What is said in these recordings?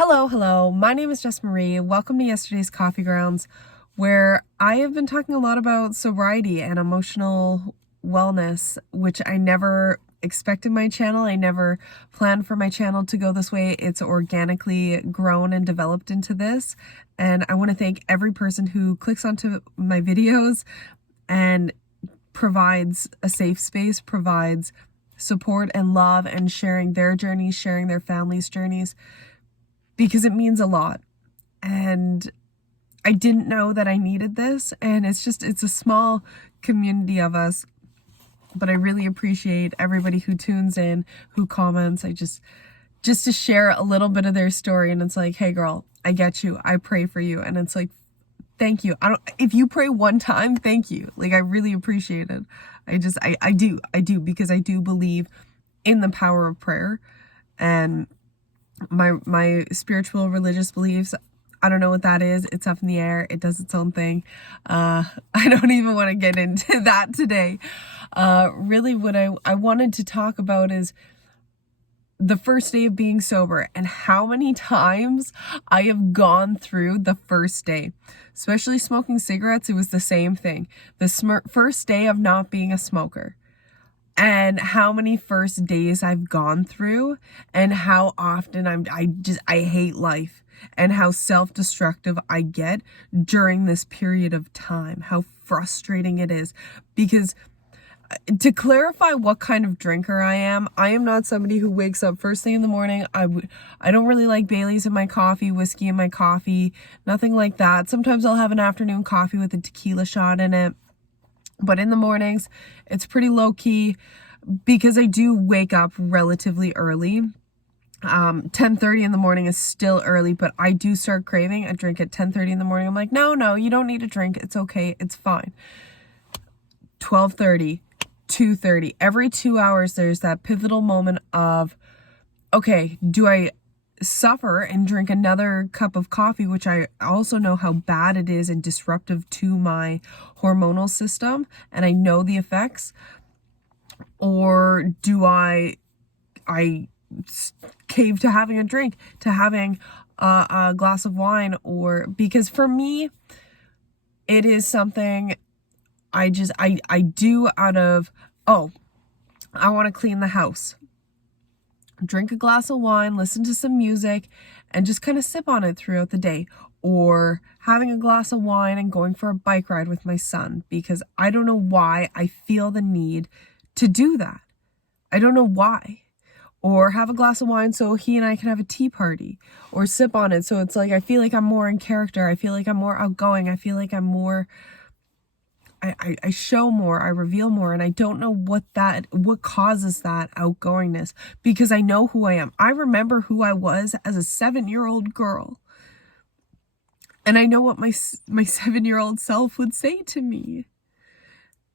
Hello. My name is Jess Marie. Welcome to yesterday's Coffee Grounds, where I have been talking a lot about sobriety and emotional wellness, which I never expected my channel. I never planned for my channel to go this way. It's organically grown and developed into this. And I want to thank every person who clicks onto my videos and provides a safe space, provides support and love, and sharing their journeys, sharing their families' journeys, because it means a lot. And I didn't know that I needed this, and it's a small community of us, but I really appreciate everybody who tunes in, who comments. Just to share a little bit of their story, and it's like, hey girl, I get you, I pray for you. And it's like, thank you. If you pray one time, thank you. Like, I really appreciate it. I do, because I do believe in the power of prayer. And my spiritual religious beliefs, I don't know what that is. It's up in the air. It does its own thing. I don't even want to get into that today. Really what I wanted to talk about is the first day of being sober, and how many times I have gone through the first day. Especially smoking cigarettes, it was the same thing. The first day of not being a smoker. And how many first days I've gone through, and how often I hate life, and how self-destructive I get during this period of time, how frustrating it is. Because to clarify what kind of drinker I am not somebody who wakes up first thing in the morning. I don't really like Baileys in my coffee, whiskey in my coffee, nothing like that. Sometimes I'll have an afternoon coffee with a tequila shot in it. But in the mornings, it's pretty low key, because I do wake up relatively early. 10:30 in the morning is still early, but I do start craving a drink at 10:30 in the morning. I'm like, no, you don't need a drink. It's okay. It's fine. 12:30, 2:30, every 2 hours, there's that pivotal moment of, okay, do I suffer and drink another cup of coffee, which I also know how bad it is and disruptive to my hormonal system, and I know the effects, or do I cave to having a drink, to having a glass of wine? Or, because for me, it is something I do out of, I want to clean the house. Drink a glass of wine, listen to some music, and just kind of sip on it throughout the day. Or having a glass of wine and going for a bike ride with my son, because I don't know why I feel the need to do that. I don't know why. Or have a glass of wine so he and I can have a tea party, or sip on it so it's like I feel like I'm more in character, I feel like I'm more outgoing, I feel like I'm more, I show more, I reveal more. And I don't know what causes that outgoingness, because I know who I am. I remember who I was as a 7-year-old girl. And I know what my 7-year-old self would say to me.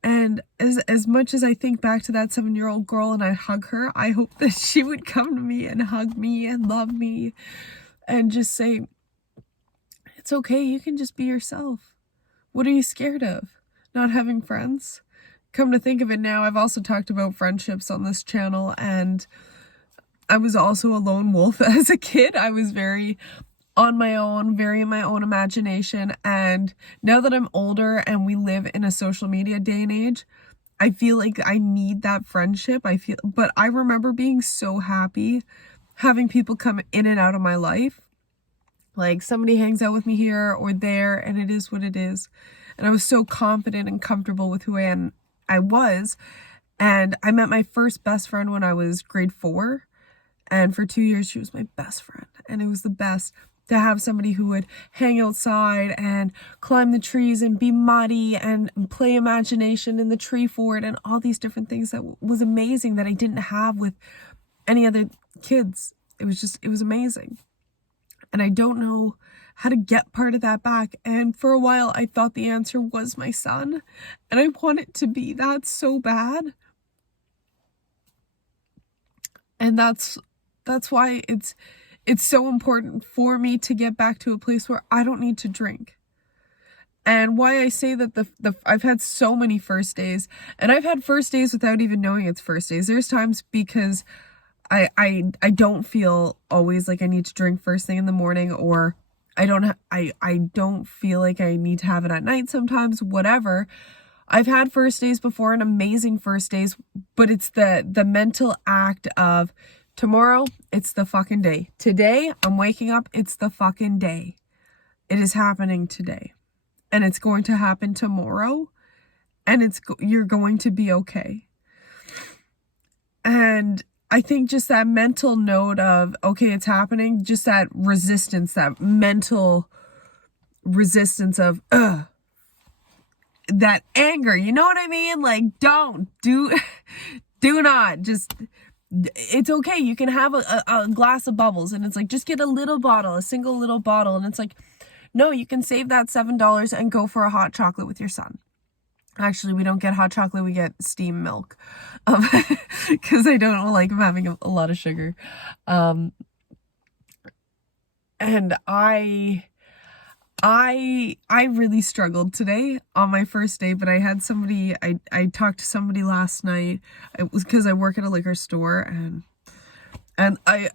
And as much as I think back to that 7-year-old girl and I hug her, I hope that she would come to me and hug me and love me and just say, it's okay, you can just be yourself. What are you scared of? Not having friends? Come to think of it now, I've also talked about friendships on this channel, and I was also a lone wolf as a kid. I was very on my own, very in my own imagination. And now that I'm older and we live in a social media day and age, I feel like I need that friendship. But I remember being so happy having people come in and out of my life. Like, somebody hangs out with me here or there, and it is what it is. And I was so confident and comfortable with who I was. And I met my first best friend when I was grade 4. And for 2 years, she was my best friend. And it was the best to have somebody who would hang outside and climb the trees and be muddy and play imagination in the tree fort and all these different things. That was amazing, that I didn't have with any other kids. It was amazing. And I don't know how to get part of that back. And for a while, I thought the answer was my son. And I want it to be that so bad. And that's why it's so important for me to get back to a place where I don't need to drink. And why I say that I've had so many first days, and I've had first days without even knowing it's first days. There's times, because I don't feel always like I need to drink first thing in the morning, or I don't feel like I need to have it at night sometimes, whatever. I've had first days before and amazing first days, but it's the mental act of tomorrow, it's the fucking day. Today, I'm waking up, it's the fucking day. It is happening today. And it's going to happen tomorrow, and you're going to be okay. And I think just that mental note of, okay, it's happening, just that resistance, that mental resistance of, that anger, you know what I mean? Like, do not, just, it's okay. You can have a glass of bubbles, and it's like, just get a little bottle, a single little bottle. And it's like, no, you can save that $7 and go for a hot chocolate with your son. Actually, we don't get hot chocolate, we get steamed milk, because I don't like him having a lot of sugar. And I really struggled today on my first day, but I had somebody, I talked to somebody last night. It was because I work at a liquor store, and I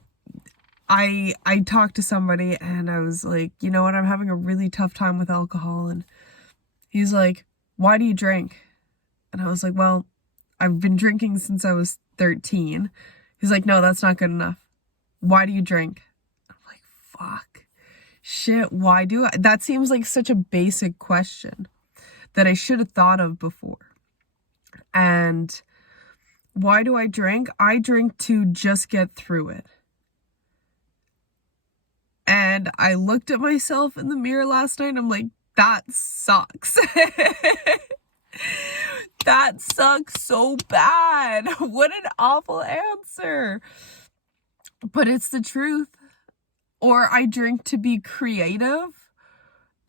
talked to somebody, and I was like, you know what, I'm having a really tough time with alcohol. And he's like, why do you drink? And I was like, well, I've been drinking since I was 13. He's like, no, that's not good enough. Why do you drink? I'm like, fuck. Shit, why do I? That seems like such a basic question that I should have thought of before. And why do I drink? I drink to just get through it. And I looked at myself in the mirror last night and I'm like, that sucks. That sucks so bad. What an awful answer. But it's the truth. Or I drink to be creative.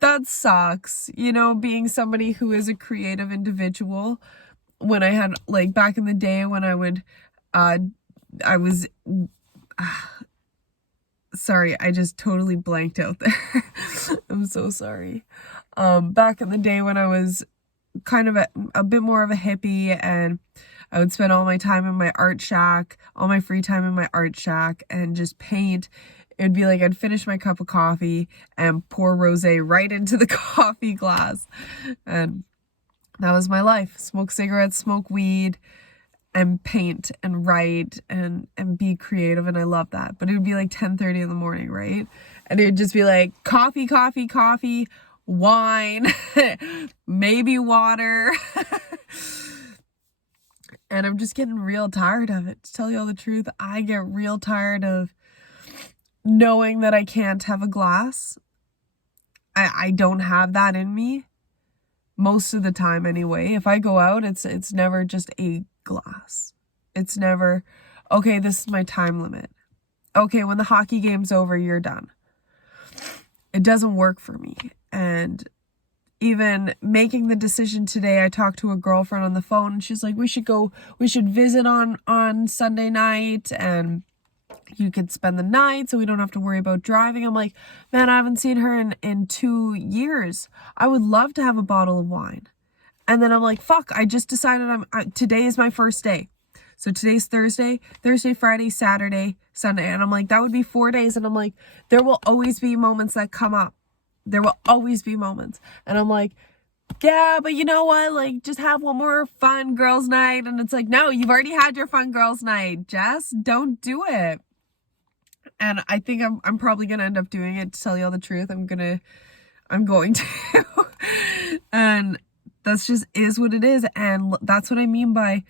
That sucks. You know, being somebody who is a creative individual. When I had, like, back in the day when I would, sorry, I just totally blanked out there. I'm so sorry. Back in the day when I was kind of a bit more of a hippie, and I would spend all my time in my art shack, all my free time in my art shack, and just paint. It'd be like I'd finish my cup of coffee and pour rosé right into the coffee glass. And that was my life. Smoke cigarettes, smoke weed, and paint and write and be creative, and I love that. But it would be like 10:30 in the morning, right? And it would just be like coffee, wine, maybe water. And I'm just getting real tired of it. To tell you all the truth, I get real tired of knowing that I can't have a glass. I don't have that in me. Most of the time anyway. If I go out, it's never just a glass. It's never, okay, this is my time limit. Okay, when the hockey game's over, you're done. It doesn't work for me. And even making the decision today, I talked to a girlfriend on the phone, and she's like, we should visit on Sunday night, and you could spend the night so we don't have to worry about driving. I'm like, man, I haven't seen her in 2 years. I would love to have a bottle of wine. And then I'm like, fuck, I just decided today is my first day. So today's Thursday, Friday, Saturday, Sunday. And I'm like, that would be 4 days. And I'm like, there will always be moments that come up. There will always be moments. And I'm like, yeah, but you know what? Like, just have one more fun girls' night. And it's like, no, you've already had your fun girls' night. Jess, don't do it. And I think I'm probably going to end up doing it, to tell you all the truth. I'm going to. And that's just is what it is. And that's what I mean by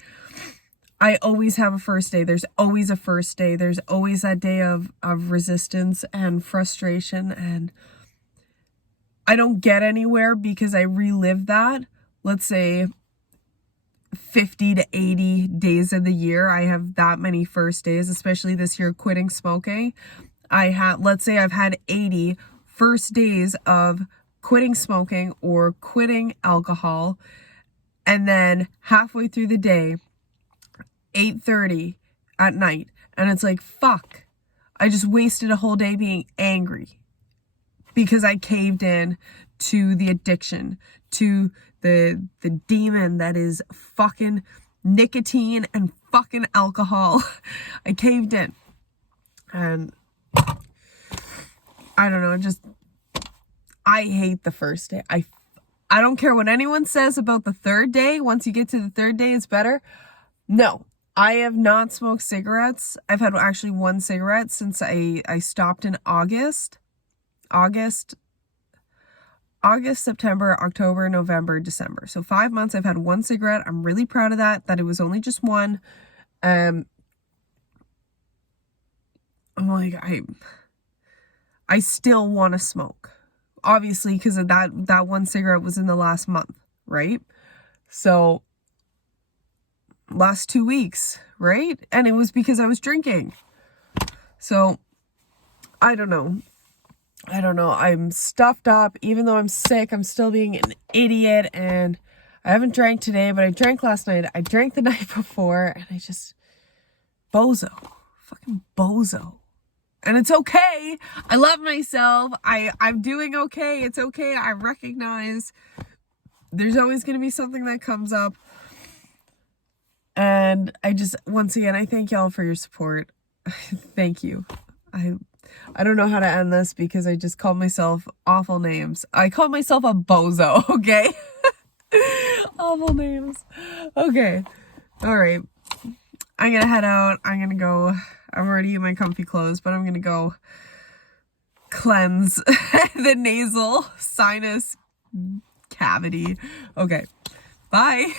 I always have a first day. There's always a first day. There's always that day of resistance and frustration, and I don't get anywhere because I relive that. Let's say 50 to 80 days of the year, I have that many first days, especially this year quitting smoking. Let's say I've had 80 first days of quitting smoking or quitting alcohol, and then halfway through the day, 8:30 at night, and it's like, fuck, I just wasted a whole day being angry because I caved in to the addiction, to the demon that is fucking nicotine and fucking alcohol. I caved in. And I don't know, I hate the first day. I don't care what anyone says about the third day. Once you get to the third day, it's better. No, I have not smoked cigarettes. I've had actually one cigarette since I stopped in August, September, October, November, December. So 5 months I've had one cigarette. I'm really proud of that it was only just one. I'm like, I still want to smoke. Obviously, because of that one cigarette was in the last month, right? So, last 2 weeks, right? And it was because I was drinking. So, I don't know. I'm stuffed up. Even though I'm sick, I'm still being an idiot. And I haven't drank today, but I drank last night. I drank the night before. And I just... bozo. Fucking bozo. And it's okay. I love myself. I'm doing okay. It's okay. I recognize there's always going to be something that comes up. And once again, I thank y'all for your support. Thank you. I don't know how to end this because I just called myself awful names. I called myself a bozo, okay? Awful names. Okay. All right. I'm going to head out. I'm going to go... I'm already in my comfy clothes, but I'm going to go cleanse the nasal sinus cavity. Okay. Bye.